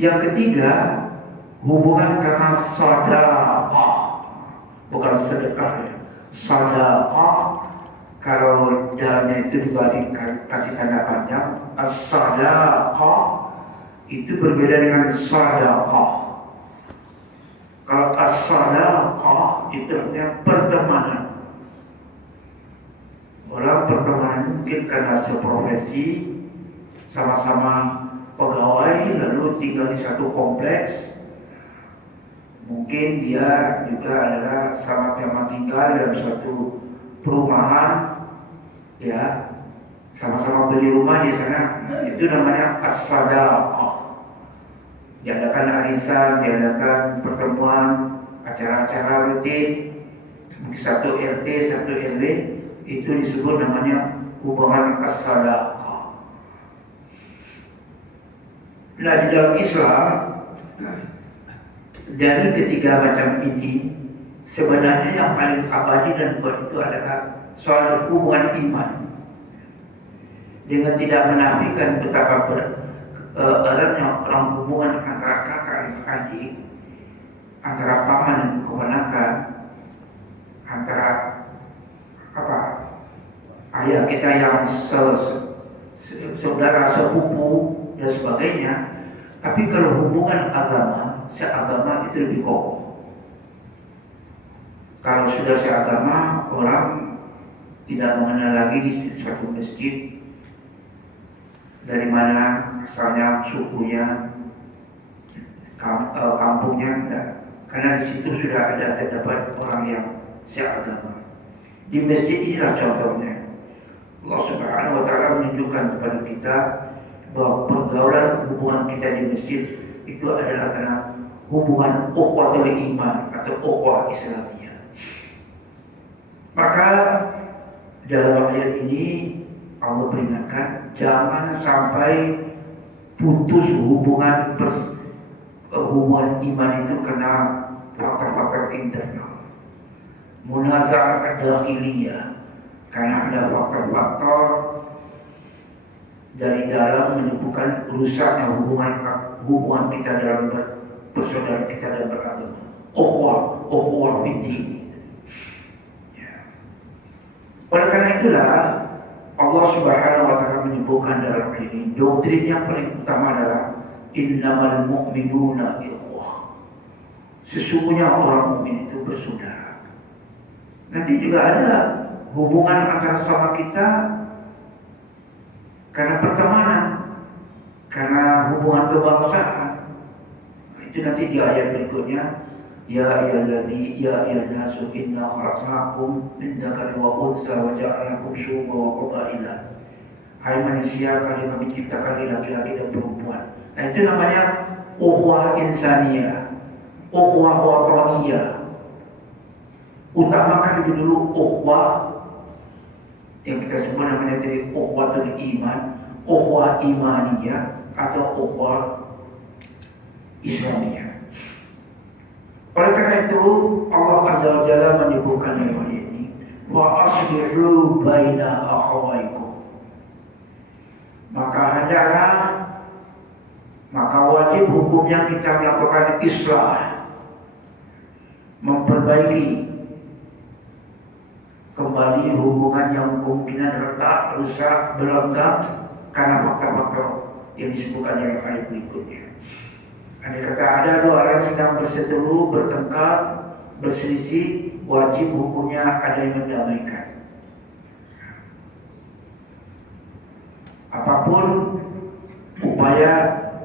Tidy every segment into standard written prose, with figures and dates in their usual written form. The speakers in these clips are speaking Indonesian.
Yang ketiga, hubungan karena sedekah, bukan sedekah ya. Sedekah kalau dalamnya itu dibalik kasih tanda panjang, as-sadaqah itu berbeda dengan sedekah. Kalau as-sadaqah itu artinya pertemanan. Orang pertemanan mungkin karena seprofesi, sama-sama pegawai, lalu tinggal di satu kompleks. Mungkin dia juga adalah sama-sama tinggal dalam satu perumahan, ya, sama-sama beli rumah di sana. Itu namanya as-sadaqah. Diadakan arisan, diadakan pertemuan, acara-acara rutin, satu RT, satu RW, itu disebut namanya hubungan as-sadaqah. Nah, di dalam Islam, dari ketiga macam ini, sebenarnya yang paling abadi dan kuat itu adalah soal hubungan iman. Dengan tidak menafikan betapa eratnya orang hubungan antara kakak dan adik, antara paman dan keponakan, antara ayah kita yang saudara sepupu dan sebagainya. Tapi kalau hubungan agama, seagama itu lebih kokoh. Kalau sudah seagama, orang tidak mengenal lagi di satu masjid dari mana asalnya, sukunya, kampungnya, enggak. Karena di situ sudah ada terdapat orang yang seagama. Di masjid inilah contohnya. Allah Subhanahu wa Ta'ala menunjukkan kepada kita bahwa pergaulan hubungan kita di masjid itu adalah karena hubungan ukhuwatul iman atau ukhuwah Islamiyah. Maka dalam ayat ini Allah peringatkan jangan sampai putus hubungan iman itu karena faktor-faktor internal. Munaza'ah dakhiliyah, karena ada faktor-faktor dari dalam menyebabkan rusaknya hubungan kita dalam bersaudara kita dalam beragama. Ukhuwah fiddin. Oleh karena itulah Allah Subhanahu wa Ta'ala menyebutkan dalam ini doktrin yang paling utama adalah innamal mu'minuna ikhwah. Sesungguhnya orang mukmin itu bersaudara. Nanti juga ada hubungan antara sama kita karena pertemanan, karena hubungan kebangsaan. Itu nanti di ayat berikutnya, ya ayyuhannasu inna khalaqnakum min dzakarin wa untha wa ja'alnakum syu'uban wa qabaila. Hai manusia, kami ciptakan laki-laki dan perempuan. Nah, itu namanya ukhuwah insaniyah, ukhuwah wataniyah. Utamakan itu dulu ukhuwah yang kita sebut namanya tadi ukhuwatul iman, ukhuwah imaniyah atau ukhuwah Islamiyah. Oleh karena itu Allah Azza wa Jalla menyebutkan dalam ayat ini, wa aslihu baina akhawaykum. Maka wajib hukumnya kita melakukan islah, memperbaiki kembali hubungan yang kemungkinan retak, rusak, berlengkap karena faktor-faktor yang disebutkan dalam ayat berikutnya. Andai kata ada dua orang sedang berseteru, bertengkar, berselisih, wajib hukumnya ada yang mendamaikan. Apapun upaya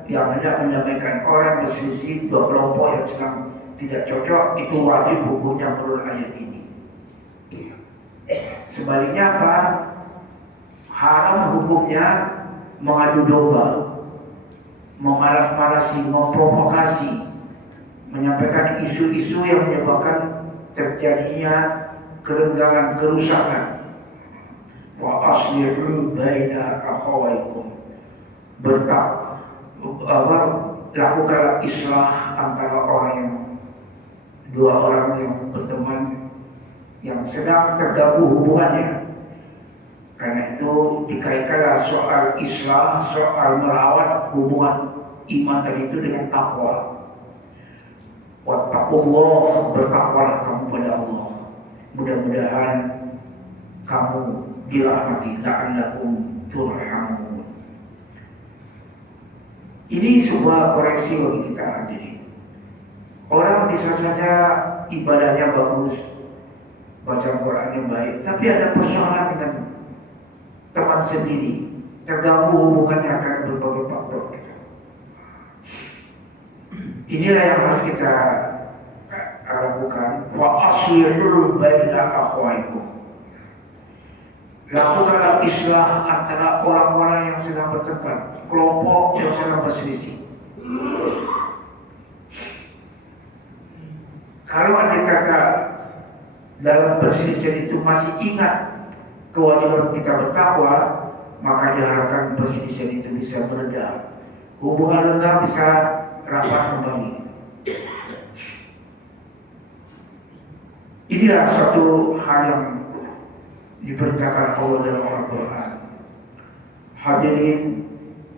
yang hendak mendamaikan orang berselisih, dua kelompok yang sedang tidak cocok, itu wajib hukumnya menurut ayat ini. Sebaliknya apa? Haram hukumnya mengadu domba, memalas-malasi, memprovokasi, menyampaikan isu-isu yang menyebabkan terjadinya kerenggangan, kerusakan. Wa aslihu baina akhawaykum. Lakukanlah islah antara dua orang yang berteman yang sedang terganggu hubungannya. Karena itu dikaitkanlah soal islah, soal merawat hubungan iman tadi itu dengan takwa. Wattaqullah, bertakwalah kamu pada Allah. Mudah-mudahan kamu dirahmati, la'allakum turhamun. Ini sebuah koreksi bagi kita. Jadi orang bisa saja ibadahnya bagus, baca Qurannya baik, tapi ada persoalan dengan teman sendiri, terganggu hubungannya karena berbagai faktor. Inilah yang harus kita lakukan. Wa aslihu baina akhwaikum. Lakukanlah islah antara orang-orang yang sedang bertengkar, kelompok yang sedang berselisih. Kalau ada kata dalam perselisihan itu masih ingat kewajiban kita bertakwa, maka diharapkan perselisihan itu bisa mereda, hubungan renggang bisa rapat kembali. Inilah satu hal yang diperintahkan Allah dalam Al-Quran. Hadirin,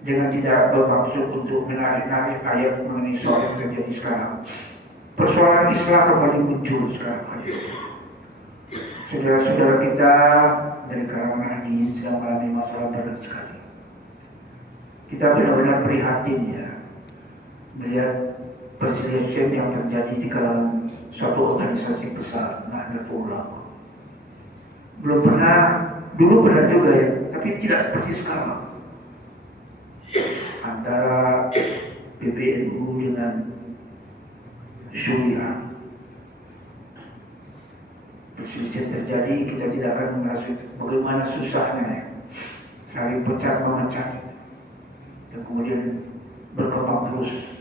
dengan tidak bermaksud untuk menarik-narik ayat mengenai soal yang terjadi sekarang. Persoalan Islam kembali muncul sekarang. Saudara-saudara kita dari kalangan hadirin sedang mengalami masalah berat sekali. Kita benar-benar prihatin ya melihat perselisihan yang terjadi di kalangan suatu organisasi besar, Nahdlatul Ulama. Dulu pernah juga ya, tapi tidak seperti sekarang. Antara PBNU dengan Syuriah. Perselisihan terjadi, kita tidak akan mengasih bagaimana susahnya saling pecat-memecat dan kemudian berkembang terus.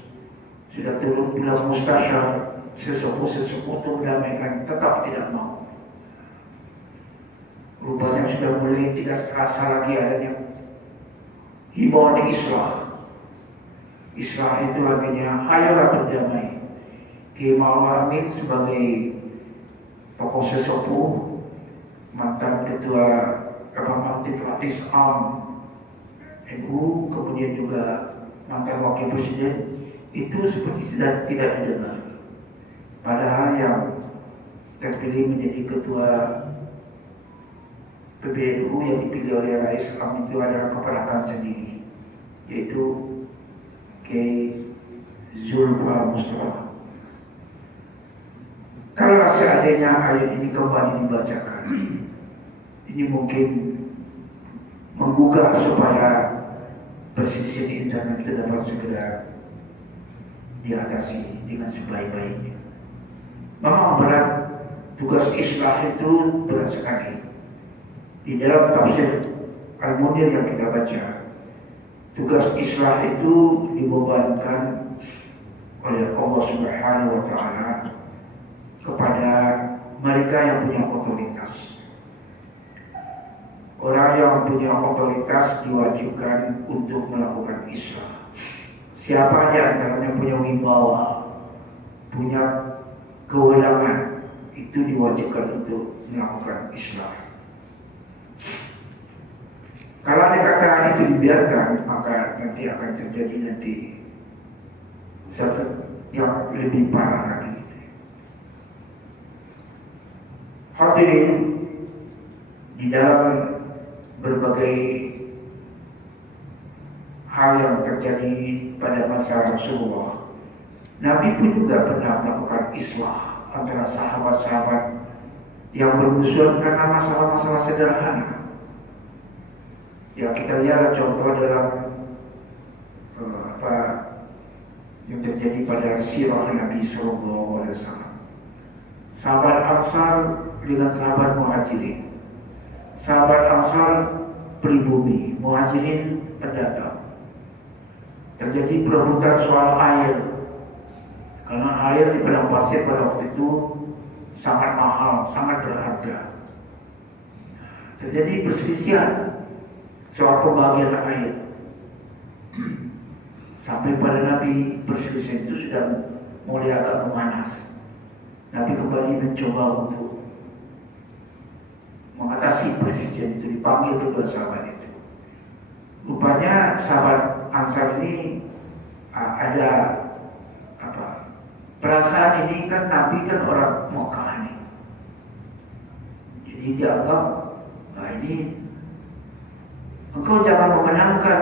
Sudah turun bilang mustasyar, sesepuh-sesepuh untuk mendamaikan, tetap tidak mau. Rupanya sudah mulai tidak terasa lagi adanya himbauan islah. Islah itu artinya ayolah berdamai. Kiai Ma'ruf Amin sebagai tokoh sesepuh, mantan ketua Aktif Ratis Am NU, kemudian juga mantan wakil presiden, itu seperti tidak didengar. Padahal yang terpilih menjadi ketua PBNU yang dipilih oleh Rais Am itu adalah keponakan sendiri, yaitu Kiai Zulfa Mustafa. Kalau seandainya ayat ini kembali dibacakan, ini mungkin menggugah supaya perselisihan internet itu dapat segera diatasi dengan sebaik-baiknya. Memang berat, tugas islah itu berat sekali. Di dalam tafsir Al-Munir yang kita baca, tugas islah itu dibebankan oleh Allah Subhanahu wa Ta'ala kepada mereka yang punya otoritas. Orang yang punya otoritas diwajibkan untuk melakukan islah. Siapa di antaranya punya wibawa, punya kewenangan, itu diwajibkan untuk melakukan islah. Kalau ada kata itu dibiarkan, maka nanti akan terjadi satu yang lebih parah lagi. Hadirin, di dalam berbagai hal yang terjadi pada masa Rasulullah, Nabi pun juga pernah melakukan islah antara sahabat-sahabat yang bermusuhan karena masalah-masalah sederhana. Ya, kita lihat contoh dalam yang terjadi pada sirah Nabi Sallallahu Alaihi Wasallam. Sahabat Ansar dengan sahabat Muhajirin. Sahabat Ansar pribumi, Muhajirin pendatang. Terjadi perebutan soal air, karena air di padang pasir pada waktu itu sangat mahal, sangat berharga. Terjadi perselisihan soal pembagian air. Sampai pada Nabi, perselisihan itu sudah mulai agak memanas. Nabi kembali mencoba untuk mengatasi perselisihan itu, dipanggil kedua sahabat itu. Rupanya sahabat Ansar ini ada apa? Perasaan ini kan Nabi kan orang Mekah nih. Jadi dianggap, nah ini engkau jangan memenangkan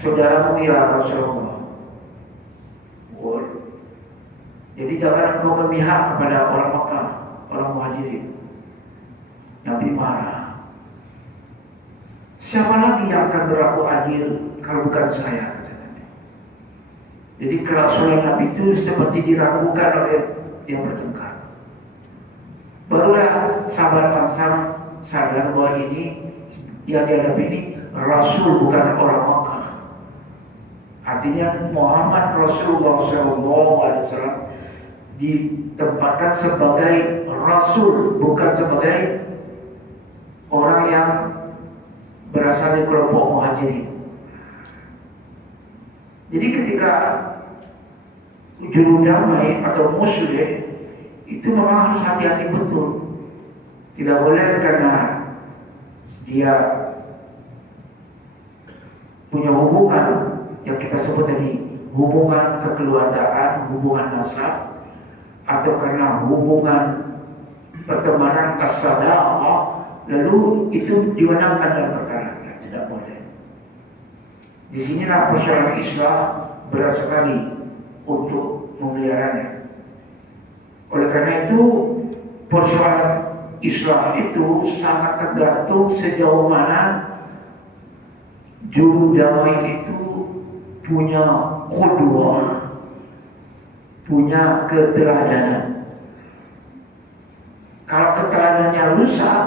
saudaramu ya Rasulullah. Jadi jangan engkau memihak kepada orang Mekah, orang Muhajirin. Nabi marah. Siapa lagi yang akan berlaku adil kalau bukan saya? Kata Nabi. Jadi kerasulan Nabi itu seperti diragukan oleh yang bertengkar. Barulah sahabat Ansar sadar bahwa ini yang dihadapi ini Rasul bukan orang Mekah. Artinya Muhammad Rasulullah SAW ditempatkan sebagai Rasul, bukan sebagai orang yang berasal dari kelompok Muhajirin. Jadi ketika juru damai atau musyrik itu memang harus hati-hati betul. Tidak boleh karena dia punya hubungan yang kita sebut tadi, hubungan kekeluargaan, hubungan nasab, atau karena hubungan pertemanan as-sadaqah, lalu itu dimenangkan dalam perkara. Tidak boleh. Di sinilah persoalan Islam berat sekali untuk memeliharanya. Oleh karena itu persoalan Islam itu sangat tergantung sejauh mana juru damai itu punya qudwah, punya keteladanan. Kalau keteladanannya rusak,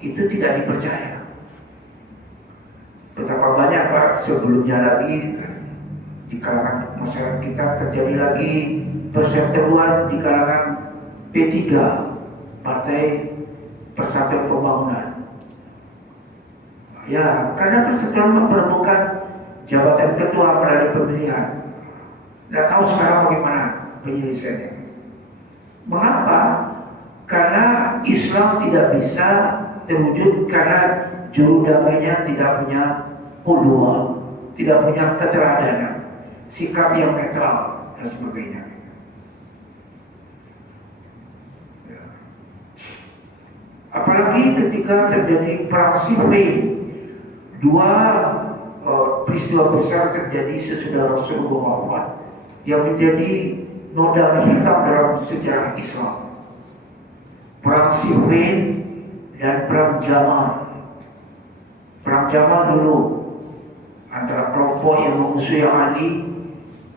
itu tidak dipercaya. Betapa banyak Pak sebelumnya lagi di kalangan masyarakat kita terjadi lagi perseteruan di kalangan P3, Partai Persatuan Pembangunan. Ya, karena perseteruan memperlukan jabatan ketua pada pemilihan. Tidak tahu sekarang bagaimana penyelesaiannya. Mengapa? Karena Islam tidak bisa terwujud karena juru damainya tidak punya qudwah, tidak punya keteladanan, sikap yang netral dan sebagainya. Apalagi ketika terjadi perang Siffin, dua peristiwa besar terjadi sesudah Rasulullah wafat yang menjadi noda hitam dalam sejarah Islam. Perang Siffin dan perang Jamal. Perang Jamal dulu antara kelompok yang memusuhi Ali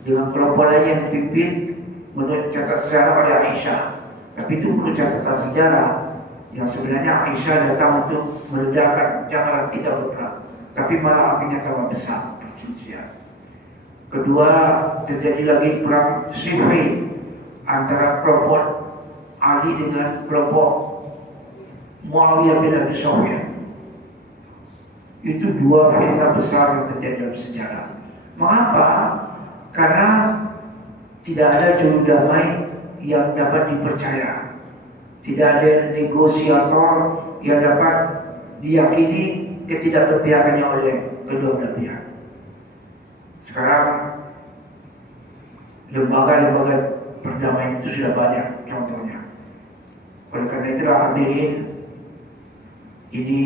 dengan kelompok lain yang dipimpin menurut catatan sejarah pada Aisyah. Tapi itu menurut catatan sejarah yang sebenarnya Aisyah datang untuk meredakan janganlah kita berperang, tapi malah akhirnya tambah besar perselisihan. Kedua, terjadi lagi perang Siffin antara kelompok Ali dengan kelompok Muawiyah bin Abi Sufyan. Itu dua fitnah besar yang terjadi dalam sejarah. Mengapa? Karena tidak ada juru damai yang dapat dipercaya. Tidak ada negosiator yang dapat diyakini ketidakberpihakannya oleh kedua belah pihak. Sekarang lembaga-lembaga perdamaian itu sudah banyak contohnya. Oleh karena itulah hadirin, ini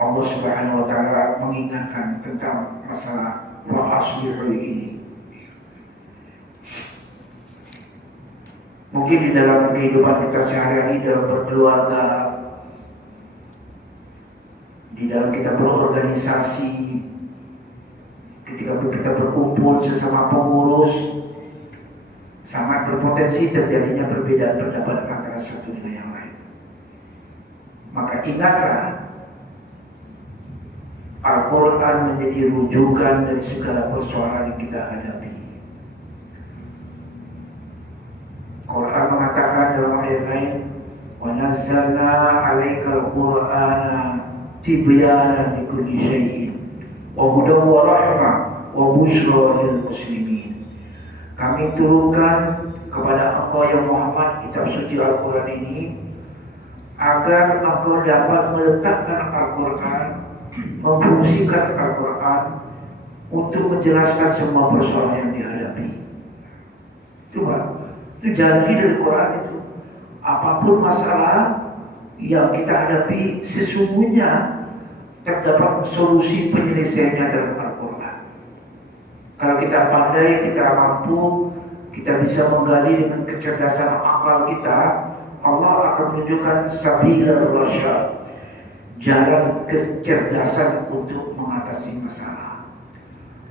Allah Subhanahu wa Ta'ala mengingatkan tentang masalah wa aslihu ini. Mungkin di dalam kehidupan kita sehari-hari, dalam berkeluarga, di dalam kita berorganisasi, ketika kita berkumpul sesama pengurus, sangat berpotensi terjadinya perbedaan pendapat antara satu dengan yang lain. Maka ingatlah, Al-Quran menjadi rujukan dari segala persoalan yang kita hadapi. Quran mengatakan dalam ayat lain, wa nazzalna 'alaikal Qur'ana tibyanan likulli syai'in wa hudan wa rahmah wa busyra lil muslimin. Kami turunkan kepada engkau ya Muhammad kitab suci Al-Quran ini agar engkau dapat meletakkan Al-Quran, memfungsikan Al-Quran untuk menjelaskan semua persoalan yang dihadapi. Coba, itu janji dari Quran itu. Apapun masalah yang kita hadapi, sesungguhnya terdapat solusi penyelesaiannya dalam Al-Quran. Kalau kita pandai, kita mampu, kita bisa menggali dengan kecerdasan akal kita, Allah akan menunjukkan sabilal rasyad, jalan kecerdasan untuk mengatasi masalah.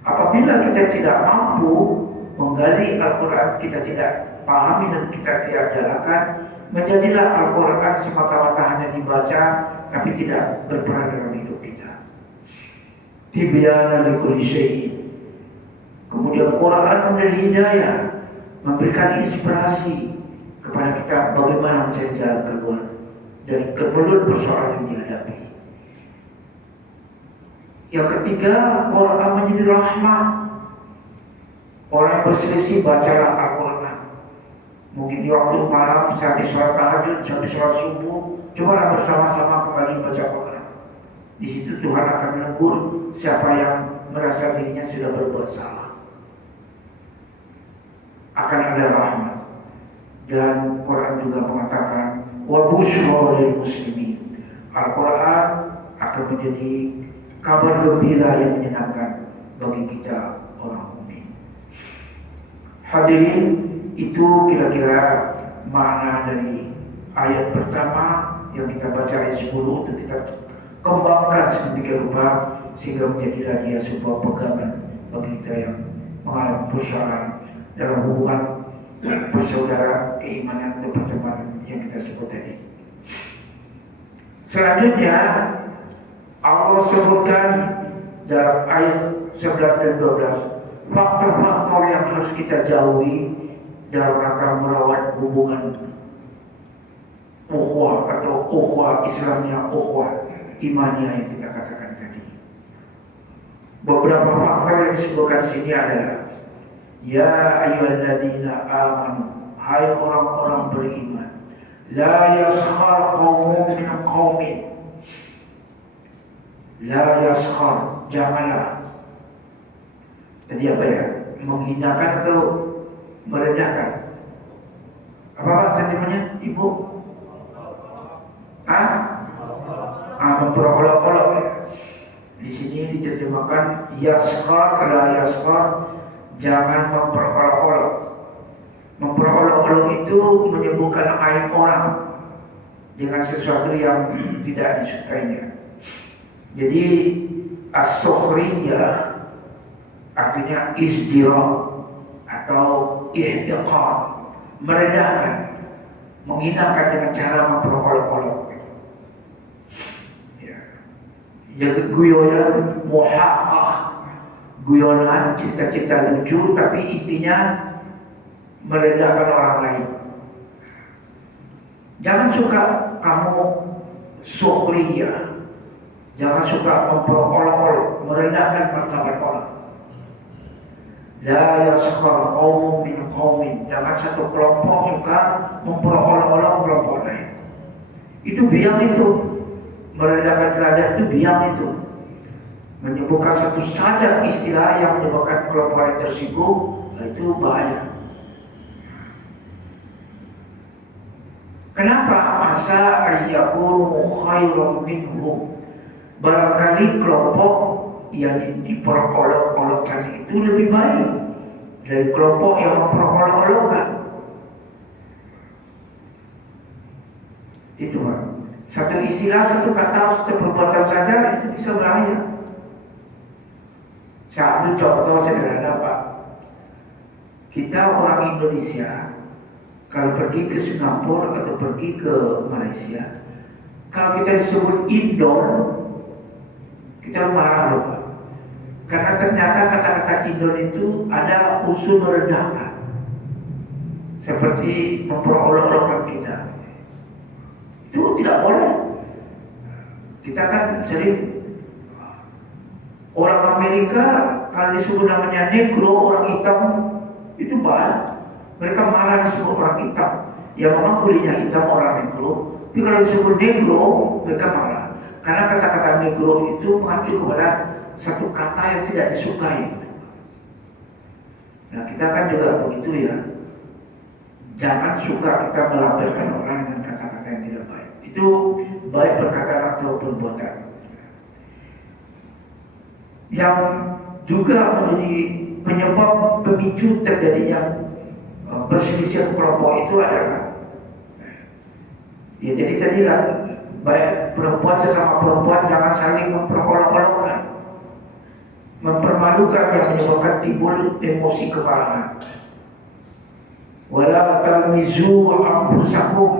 Apabila kita tidak mampu menggali Al-Quran, kita tidak pahami dan kita tidak jalankan, menjadilah Al-Quran semata-mata hanya dibaca tapi tidak berperan dalam hidup kita. Tibyana likulli syai'in. Kemudian Quran memberi hidayah, memberikan inspirasi kepada kita bagaimana mencari jalan keluar dari keperluan persoalan yang dihadapi. Yang ketiga, Quran menjadi rahmat. Orang berselisih bacalah Al-Quran. Mungkin di waktu malam, sampai sholat tahajud, sampai sholat subuh, cobalah bersama-sama kembali baca Quran. Di situ Tuhan akan menegur siapa yang merasa dirinya sudah berbuat salah. Akan ada rahmat. Dan Quran juga mengatakan wa busyra lil muslimin. Al-Quran akan menjadi kabar gembira yang menyenangkan bagi kita orang mukmin. Hadirin, itu kira-kira makna dari ayat pertama yang kita baca ayat 10 untuk kita kembangkan sedemikian rupa sehingga menjadilah dia sebuah pegangan bagi kita yang mengalami persoalan dalam hubungan bersaudara, keimanan atau pertemanan yang kita sebut tadi. Selanjutnya Allah sebutkan dalam ayat 11 dan 12 faktor-faktor yang harus kita jauhi dalam rangka merawat hubungan ukhuwah atau ukhuwah Islamnya, ukhuwah imannya yang kita katakan tadi. Beberapa faktor yang disebutkan sini adalah ya ayyuhalladzina amanu, hai orang-orang beriman, la yaskhar qaumun min qaumin, la yaskhar, janganlah. Tadi apa ya? Menghinakan atau merendahkan? Apa terjemahnya, Ibu? Memperolok-olok. Di sini diterjemahkan yaskhar, la yaskhar, jangan memperolok-olok. Memperolok-olok itu menyebutkan aib orang dengan sesuatu yang tidak disukainya. Jadi as-sukhriyah artinya izdira atau ihtiqar, merendahkan, menghinakan dengan cara memperolok-olok. Jadi guyonan, muhaqqah, guyonan, cerita-cerita lucu tapi intinya merendahkan orang lain. Jangan suka kamu sukhriyah, jangan suka memperolok-olok, merendahkan martabat orang. La yaskhar qaumun min qaumin, jangan satu kelompok suka memperolok-olok kelompok lain. Itu biang itu, merendahkan derajat itu biang itu. Menyebutkan satu saja istilah yang menyebabkan kelompok lain tersinggung, itu bahaya. Kenapa? Asa ayyakunu khairum minhum. Barangkali kelompok yang diperolok-olokkan itu lebih baik dari kelompok yang memperolok-olokkan. Itu Pak. Satu istilah, satu kata, satu perbuatan saja itu bisa bahaya. Saya ambil contoh sederhana Pak. Kita orang Indonesia kalau pergi ke Singapura atau pergi ke Malaysia, kalau kita disebut Indon, kita marah loh Pak. Karena ternyata kata-kata Indon itu ada unsur merendahkan, seperti memperolok-olokkan kita. Itu tidak boleh. Kita kan sering, orang Amerika kalau disebut namanya negro, orang hitam, itu bahan. Mereka marah disebut orang hitam. Ya memang kulitnya hitam orang negro, tapi kalau disebut negro, mereka marah. Karena kata-kata negro itu mengacu kepada satu kata yang tidak disukai. Nah kita kan juga begitu ya. Jangan suka kita melabelkan orang dengan kata-kata yang tidak baik. Itu baik perkataan atau perbuatan. Yang juga menjadi penyebab pemicu terjadinya perselisihan kelompok itu adalah ya jadi tadilah baik perempuan sesama perempuan jangan saling memperolok-olokkan, mempermalukan yang menyebabkan timbul emosi kemarahan. Wala talmizu anfusakum,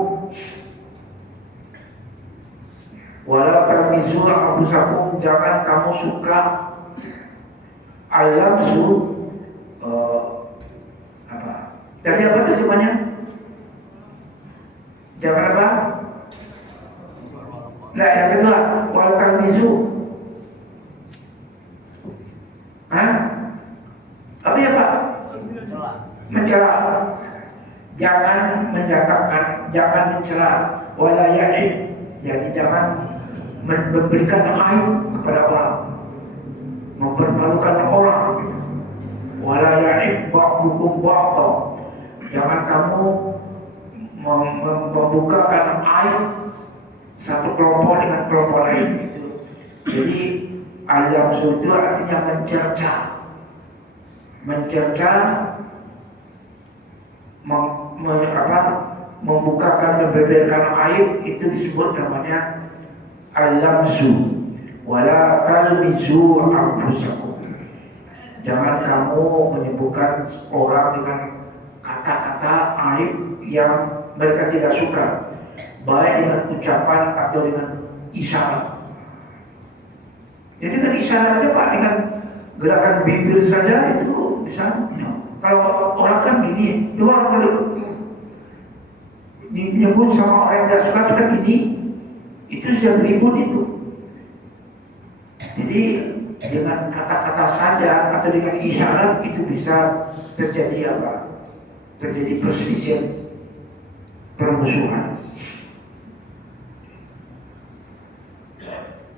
wala talmizu anfusakum, jangan kamu suka al-lamzu Tadi apa terjemahannya? Jangan apa? Nah yang kedua, wal talmizu. Apa ya Pak? Mencela. Jangan menyatakan, jangan mencela. Wala ya'ib. Jadi jangan memberikan aib kepada orang, mempermalukan orang. Wala ya'ib ba'dukum ba'da. Jangan kamu membukakan aib satu kelompok dengan kelompok lain. Jadi al-lamzu itu artinya mencerca, membukakan, membeberkan aib, itu disebut namanya al-lamzu. Wala talmizu anfusakum. Jangan kamu menyebutkan orang dengan kata-kata aib yang mereka tidak suka, baik dengan ucapan atau dengan isyarat. Jadi dengan isyarat aja Pak, dengan gerakan bibir saja itu bisa. Kalau orang kan gini, doang kalau nyebut sama orang yang tidak suka kita gini, itu sudah ribut itu. Jadi dengan kata-kata saja atau dengan isyarat itu bisa terjadi apa? Terjadi perselisihan, permusuhan.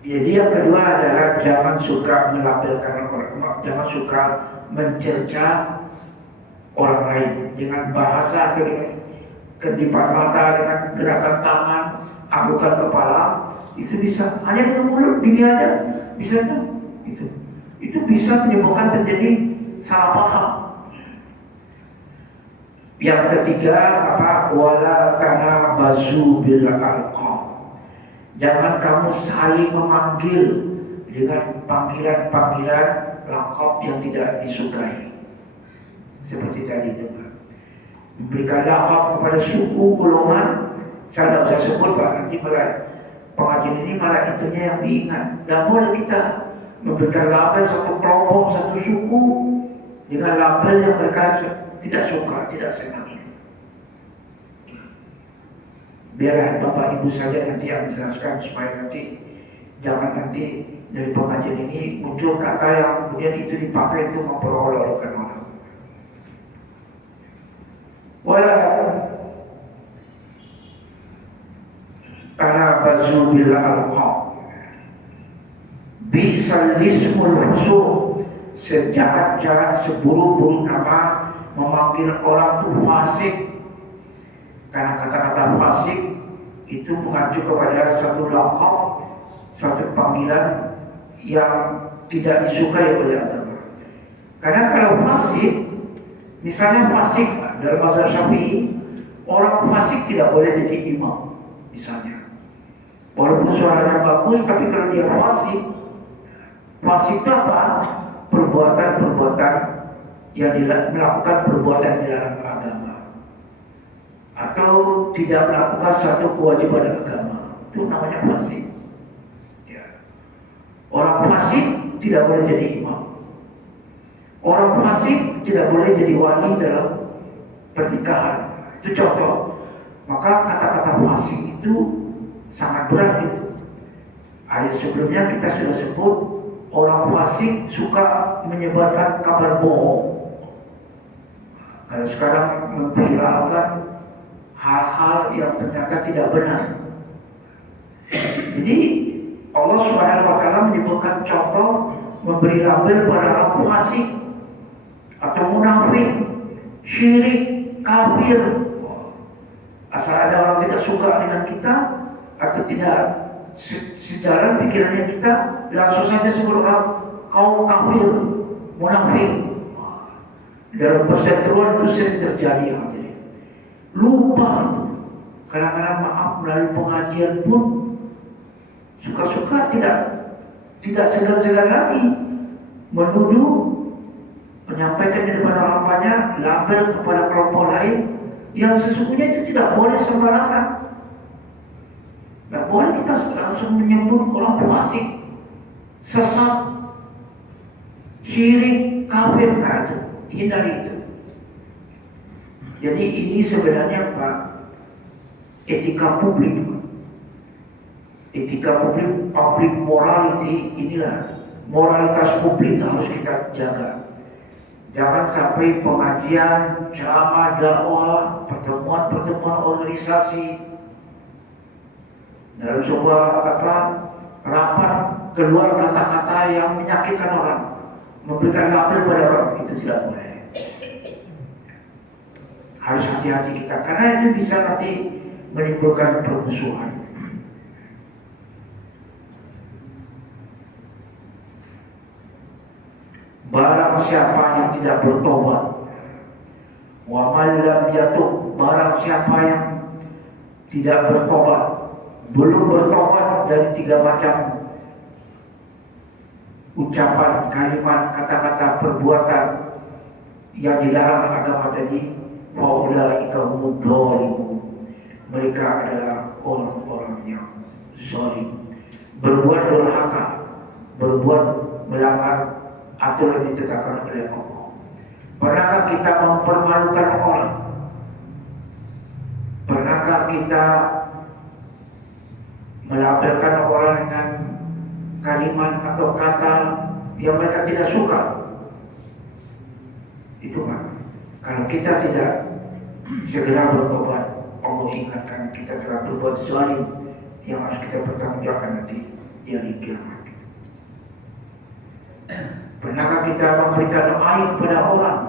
Jadi yang kedua adalah jangan suka melabelkan orang, jangan suka mencerca orang lain dengan bahasa atau dengan kedipan mata, dengan gerakan tangan, anggukan kepala. Itu bisa hanya dengan mulut gini aja, bisa kan? Itu bisa menyebabkan terjadi salah paham. Yang ketiga apa? Wala tanabazu bil alqab. Jangan kamu saling memanggil dengan panggilan-panggilan laqab yang tidak disukai. Seperti tadi juga. Memberikan laqab kepada suku, golongan, saya tidak usah sebut Pak, nanti malah pengajian ini malah itunya yang diingat. Dan boleh kita memberikan label satu kelompok, satu suku dengan label yang mereka tidak suka, tidak senang. Biarlah Bapak Ibu saja nanti yang menjelaskan supaya nanti jangan nanti dari pengajian ini muncul kata yang kemudian itu dipakai itu memperolok-olokkan orang. Wala tanabazu bil alqab. Bi'sal ismul fusuq. Sejahat-jahat, seburuk-buruk nama memanggil orang itu fasik. Karena kata-kata fasik itu mengacu kepada satu laqab, satu panggilan yang tidak disukai oleh agama. Karena kalau fasik, misalnya fasik dalam mazhab Syafi'i, orang fasik tidak boleh jadi imam, misalnya. Walaupun suaranya bagus, tapi kalau dia fasik itu apa? Perbuatan-perbuatan yang melakukan perbuatan dilarang agama. Atau tidak melakukan suatu kewajiban agama, itu namanya fasik. Ya. Orang fasik tidak boleh jadi imam. Orang fasik tidak boleh jadi wali dalam pernikahan. Itu contoh. Maka kata-kata fasik itu sangat berat itu. Ayat sebelumnya kita sudah sebut orang fasik suka menyebarkan kabar bohong. Kalau sekarang memviralkan hal-hal yang ternyata tidak benar. Jadi Allah Subhanahu wa taala menyebutkan contoh memberi label pada orang fasik atau munafik, syirik, kafir. Asal ada orang tidak suka dengan kita atau tidak sejalan pikirannya kita, langsung saja sebut orang kaum kafir, munafik. Dalam perseteruan itu sering terjadi. Lupa itu. Kadang-kadang maaf melalui pengajian pun suka-suka tidak segan-segan lagi menuduh, menyampaikan di depan orang banyak label kepada kelompok lain yang sesungguhnya itu tidak boleh sembarangan. Tidak boleh kita langsung menyebut orang fasik, sesat, syirik, kafir. Nah itu, hindari itu. Jadi ini sebenarnya Pak, etika publik. Etika publik, public morality, inilah moralitas publik harus kita jaga. Jangan sampai pengajian, ceramah, dakwah, pertemuan-pertemuan organisasi dalam sebuah rapat keluar kata-kata yang menyakitkan orang, memberikan label pada orang, itu tidak boleh. Harus hati-hati kita, karena itu bisa nanti menimbulkan permusuhan. Barang siapa yang tidak bertobat, wa man lam yatub, barang siapa yang tidak bertobat, belum bertobat dari 3 macam ucapan, kalimat, kata-kata, perbuatan yang dilarang agama tadi, wa ulaika humud dzalimun, mereka adalah orang-orang yang zalim, berbuat durhaka, berbuat melanggar aturan yang ditetapkan oleh Allah. Pernahkah kita mempermalukan orang? Pernahkah kita melabelkan orang dengan kalimat atau kata yang mereka tidak suka? Itu kan, kalau kita tidak segera bertobat, Allah ingatkan kita telah berbuat zalim yang harus kita bertanggungjawabkan nanti di hari kiamat. Pernahkah kita memberikan aib kepada orang?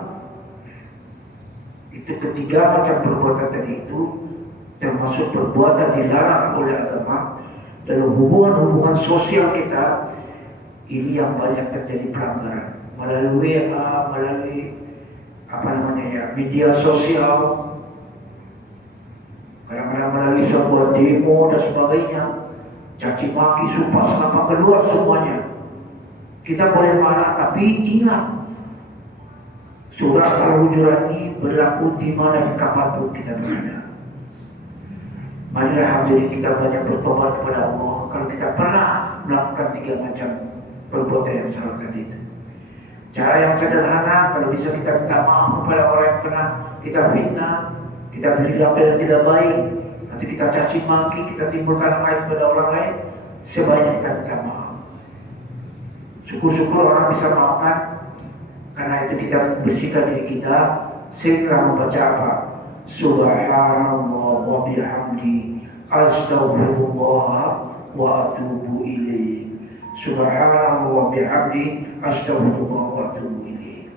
Itu ketiga macam perbuatan tadi itu termasuk perbuatan dilarang oleh agama. Dalam hubungan-hubungan sosial kita, ini yang banyak terjadi pelanggaran melalui WA, melalui media sosial, kadang-kadang melalui sebuah demo dan sebagainya, caci maki, sumpah selama keluar semuanya. Kita boleh marah, tapi ingat surah Al-Hujurat ini berlaku di mana di kapanpun kita berada. Marilah hadirin kita banyak bertobat kepada Allah kalau kita pernah melakukan 3 macam perbuatan yang salah tadi itu. Cara yang sederhana, kalau bisa kita minta maaf kepada orang yang pernah kita fitnah, kita beri label yang tidak baik, nanti kita caci maki, kita timbulkan aib pada orang lain, sebanyak kita minta maaf. Syukur-syukur orang bisa maafkan, karena itu kita bersihkan diri kita. Sehingga membaca apa? Subhanallah wa bihamdi, astaghfirullah wa atubu ilaih. Subhanallah wa bihamdi, astaghfirullah wa atubu ilaih.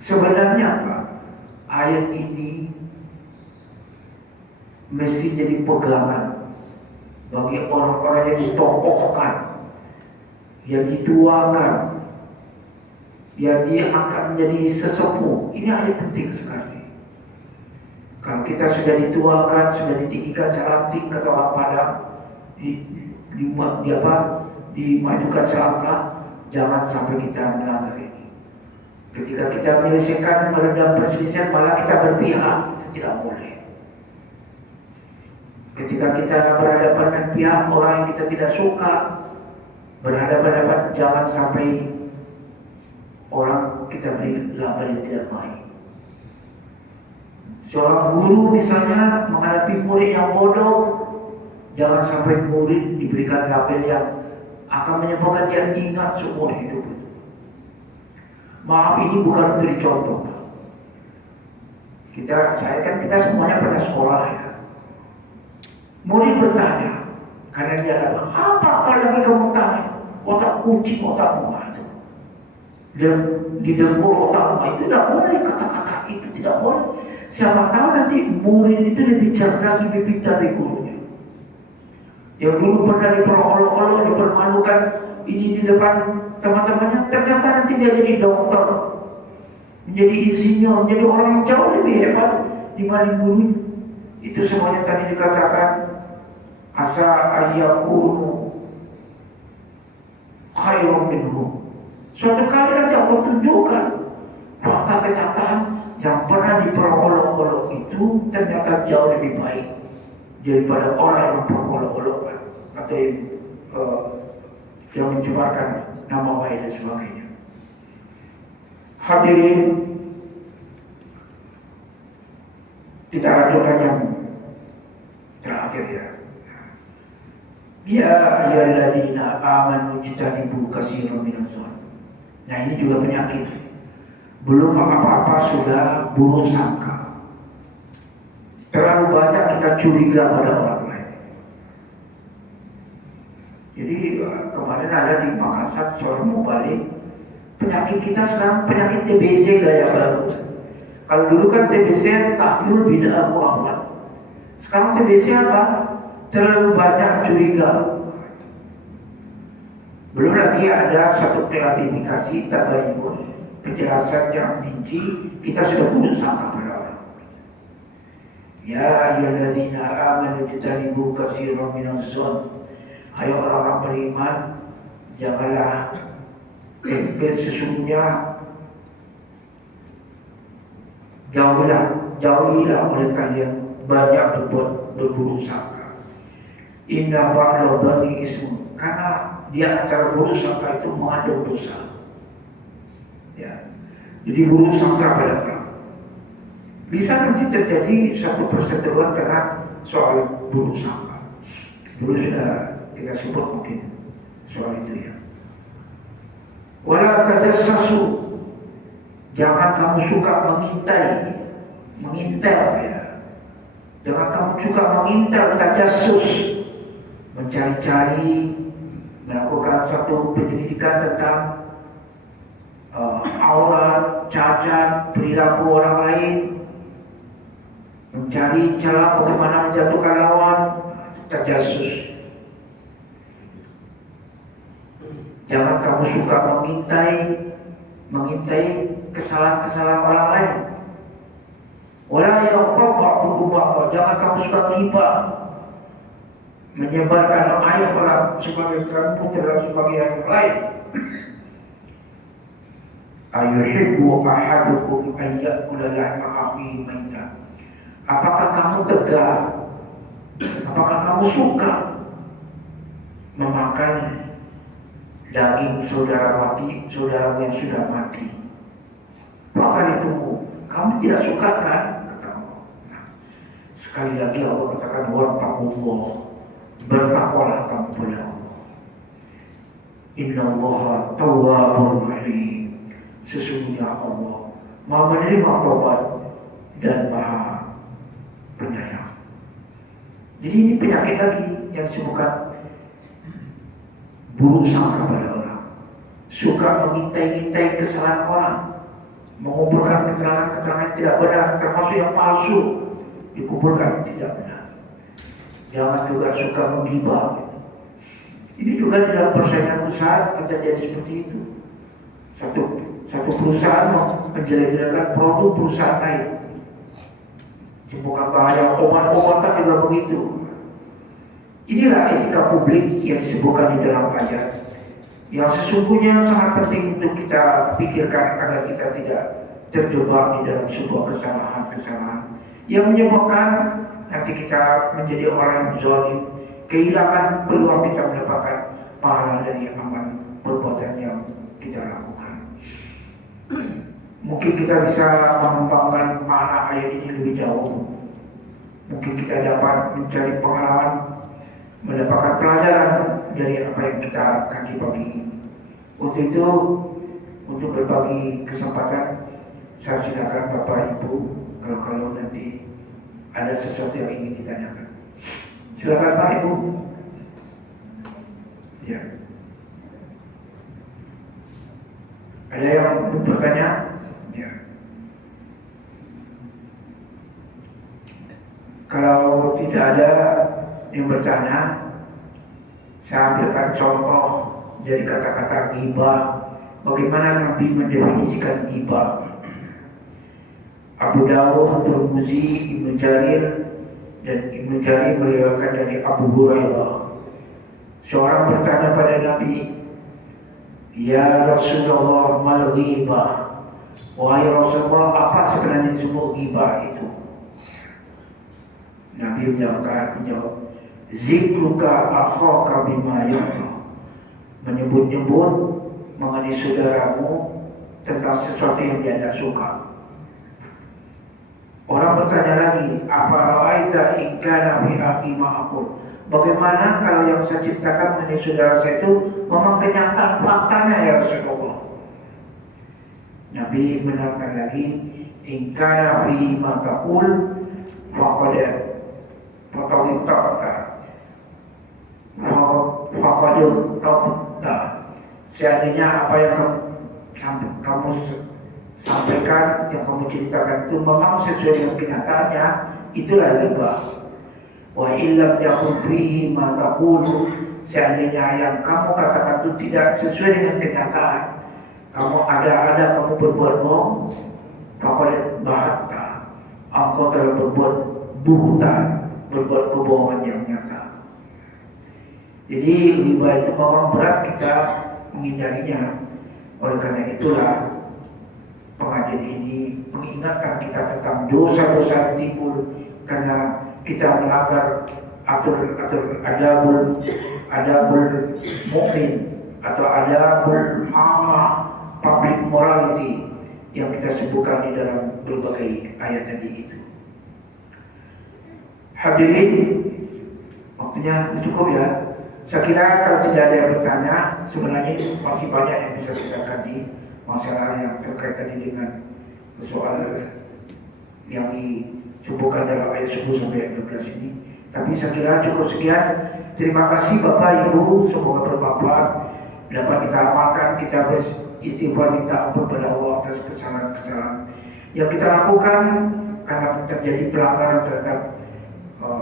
Sebenarnya apa? Ayat ini mesti jadi pegangan bagi orang-orang yang ditokohkan, yang dituakan, yang diangkat menjadi sesepuh. Ini ayat penting sekali. Kalau kita sudah dituakan, sudah ditinggikan selanting kata orang Padang, dimajukan selangkah, jangan sampai kita melanggar ini. Ketika kita menyelesaikan meredam perselisihan, malah kita berpihak, itu tidak boleh. Ketika kita berhadapan dengan pihak orang yang kita tidak suka, berhadapan-hadapan, jangan sampai orang kita beri label yang tidak baik. Seorang guru misalnya menghadapi murid yang bodoh, jangan sampai murid diberikan label yang akan menyebabkan dia ingat seumur hidup. Maaf, ini bukan untuk dicontoh. Kita semuanya pernah sekolah ya. Murid bertanya, karena dia datang, apa lagi kamu tanya? Otak kucing, otak muah itu. dan didengkur otak, itu tidak boleh, kata-kata itu tidak boleh. Siapa tahu nanti murid itu lebih cerdas, lebih pintar dari gurunya. Yang dulu pernah diperolok-olok, dipermalukan ini di depan teman-temannya, ternyata nanti dia jadi dokter, menjadi insinyur, menjadi orang yang jauh lebih hebat dibanding gurunya. Itu semuanya tadi dikatakan asa ayyakunu khairun minhu. Suatu kali nanti Allah tunjukkan fakta kenyataan yang pernah diperolok-olok itu ternyata jauh lebih baik daripada orang yang memperolok-olokkan atau yang mencemarkan nama baik dan sebagainya. Hadirin, kita lanjutkan yang terakhir ya. Ya ayyuhalladzina amanu ijtanibu katsiran minadh-dhonn. Nah, ini juga penyakit. Belum apa-apa sudah buruk sangka. Terlalu banyak kita curiga pada orang lain. Jadi kemarin ada di Makassar seorang mau balik. Penyakit kita sekarang penyakit TBC gaya baru. Kalau dulu kan TBC tahyul bid'ah muamalah. Sekarang TBC apa? Terlalu banyak curiga. Belum lagi ada satu klasifikasi tabayyun, penjelasan yang rinci, kita sudah punya sangka pada orang. Ya ayyuhalladzina amanu ijtanibu katsiran minadh-dhonn. Hai orang-orang beriman, janganlah sesungguhnya jauhilah oleh kalian banyak berburuk sangka. Inna ba'da dhanni ismun, karena di antara buruk sangka itu mengandung dosa. Ya. Jadi buruk sangka pada orang. Bisa nanti terjadi satu perseteruan karena soal buruk sangka. Dulu sudah kita sebut mungkin soal itu ya. Wala tajassasu, jangan kamu suka mengintel ya. Jangan kamu suka mengintel, tajassus, mencari-cari, melakukan satu penyelidikan tentang aurat, cacat, perilaku orang lain, mencari cara bagaimana menjatuhkan lawan, tajassus. Jangan kamu suka mengintai kesalahan-kesalahan orang lain. Wala yaqab ba'dukum ba'd, jangan kamu suka ghibah, menyebarkan aib orang sebagai kamu terhadap sebagian yang lain. Ayuhibbu ahadukum an ya'kula lahma akhihi maitan. Apakah kamu tegar? Apakah kamu suka memakan daging saudara yang sudah mati? Maka itu kamu tidak suka kan? Kata Allah. Nah, sekali lagi Allah katakan wattaqullah, bertakwalah kamu kepada Allah. Innallaha tawwabur rahim. Sesungguhnya Allah Maha menerima taubat dan Maha penyayang. Jadi ini penyakit lagi yang disebutkan buruk sangka pada orang, suka mengintai-intai kesalahan orang, mengumpulkan keterangan-keterangan tidak benar, termasuk yang palsu dikumpulkan tidak benar. Jangan juga suka menghibah. Ini juga di dalam persaingan usaha akan terjadi seperti itu. Satu perusahaan menjelek-jelekan produk perusahaan lain. Bukan bahaya obat-obatan juga begitu. Inilah etika publik yang disebutkan di dalam ayat, yang sesungguhnya sangat penting untuk kita pikirkan agar kita tidak terjebak di dalam sebuah kesalahan-kesalahan yang menyebabkan nanti kita menjadi orang yang zalim, kehilangan peluang kita mendapatkan pahala dari amal perbuatan yang kita lakukan. Mungkin kita bisa mengembangkan makna ayat ini lebih jauh. Mungkin kita dapat mencari pengalaman, mendapatkan pelajaran dari apa yang kita kaji pagi ini. Untuk itu, untuk berbagi kesempatan, saya silakan Bapak Ibu kalau nanti ada sesuatu yang ingin ditanyakan. Silakan Pak Ibu. Ya. Ada yang bertanya? Ya. Kalau tidak ada yang bertanya, saya ambilkan contoh dari kata-kata ghibah. Bagaimana Nabi mendefinisikan ghibah? Abu Dawud, Tirmidzi, Ibnu Jarir, dan Ibnu Jarir meriwayatkan dari Abu Hurairah. Seorang bertanya pada Nabi, "Ya Rasulullah, mal ghibah?" Wahai Rasulullah, apa sebenarnya disebut ghibah itu? Nabi menjawab, "Zikruka akhaka bima yakrah." Menyebut-nyebut mengenai saudaramu tentang sesuatu yang dia tidak suka. Orang bertanya lagi, "Apa ra'aita in kana fi akhi ma aqul?" Bagaimana kalau yang saya ciptakan menjadi saudara saya itu memang kenyataan faktanya ya Rasulullah? Nabi menerangkan lagi, "In kana fi ma taqul faqad tabta." Seandainya apa yang kamu sampaikan, yang kamu ceritakan itu memang sesuai dengan kenyataannya, itulah ghibah. Wa illam yakun fihi ma taqulu, seandainya yang kamu katakan itu tidak sesuai dengan kenyataan, kamu kamu berbuat bohong, faqad bahatta, engkau telah berbuat buhtan, berbuat kebohongan yang nyata. Jadi ghibah itu memang berat kita menghindarinya. Oleh karena itulah pengajian ini mengingatkan kita tentang dosa-dosa yang timbul karena kita melanggar adabul mukmin atau adabul amma, public morality yang kita sebutkan di dalam berbagai ayat tadi itu. Hadirin, waktunya cukup ya. Saya kira kalau tidak ada yang bertanya, sebenarnya masih banyak yang bisa kita kaji masalah yang terkait tadi dengan soal yang disebutkan dalam ayat 10 sampai 12 ini. Tapi saya kira cukup sekian. Terima kasih Bapak Ibu, semoga bermanfaat, dapat kita amalkan, kita beristighfar, minta ampun kepada Allah atas kesalahan-kesalahan yang kita lakukan karena terjadi pelanggaran terhadap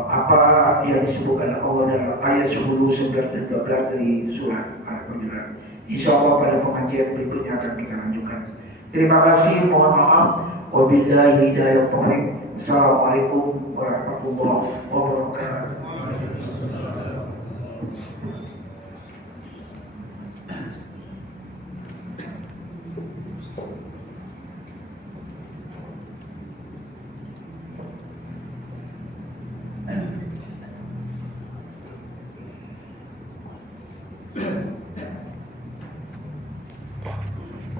apa yang disebutkan Allah dalam ayat 10, 11 dan 12 dari surat Al-Hujurat. Insyaallah pada pengajian berikutnya akan kita lanjutkan. Terima kasih, mohon maaf. Wabillahi hidayah taufik. Assalamualaikum warahmatullahi wabarakatuh.